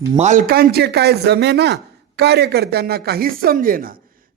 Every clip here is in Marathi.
मालकांचे काय जमेना, कार्यकर्त्यांना काहीच समजेना.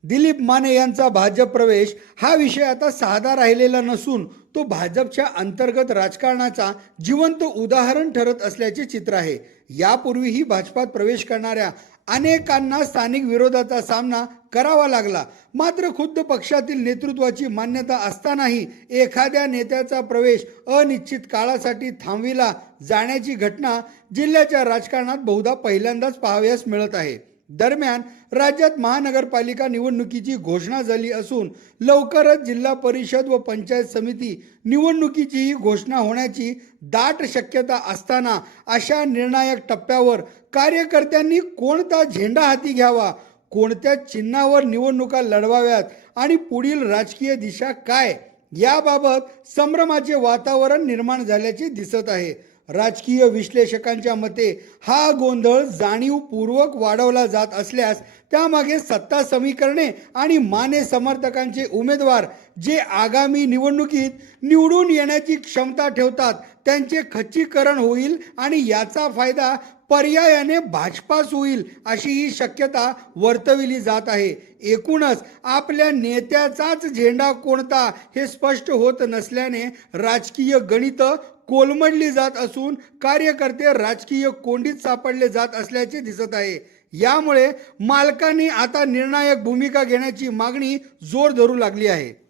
दिलीप माने यांचा भाजप प्रवेश हा विषय आता साधा राहिलेला नसून तो भाजपच्या अंतर्गत राजकारणाचा जिवंत उदाहरण ठरत असल्याचे चित्र आहे. यापूर्वीही भाजपात प्रवेश करणाऱ्या अनेकांना स्थानिक विरोधाचा सामना करावा लागला. मात्र खुद्द पक्षातील नेतृत्वाची मान्यता असतानाही एखाद्या नेत्याचा प्रवेश अनिश्चित काळासाठी थांबविला जाण्याची घटना जिल्ह्याच्या राजकारणात बहुधा पहिल्यांदाच पाहावयास मिळत आहे. दरम्यान राज्यात महानगरपालिका निवडणुकीची घोषणा झाली असून लवकरच जिल्हा परिषद व पंचायत समिती निवडणुकीचीही घोषणा होण्याची दाट शक्यता असताना अशा निर्णायक टप्प्यावर कार्यकर्त्यांनी कोणता झेंडा हाती घ्यावा, कोणत्या चिन्हावर निवडणुका लढवाव्यात आणि पुढील राजकीय दिशा काय याबाबत संभ्रमाचे वातावरण निर्माण झाल्याचे दिसत आहे. राजकीय विश्लेषकांच्या मते हा गोंधळ जाणीवपूर्वक वाढवला जात असल्यास त्यामागे सत्ता समीकरणे आणि माने समर्थकांचे उमेदवार जे आगामी निवडणुकीत निवडून येण्याची क्षमता ठेवतात त्यांचे खच्चीकरण होईल आणि याचा फायदा पर्यायाने भाजपास होईल अशी ही शक्यता वर्तविली जात आहे. एकूणच आपल्या नेत्याचाच झेंडा कोणता हे स्पष्ट होत नसल्याने राजकीय गणित कोलमडली जात असून कार्यकर्ते राजकीय कोंडीत सापडले जात असल्याचे दिसत आहे. यामुळे मालकांनी आता निर्णायक भूमिका घेण्याची मागणी जोर धरू लागली आहे.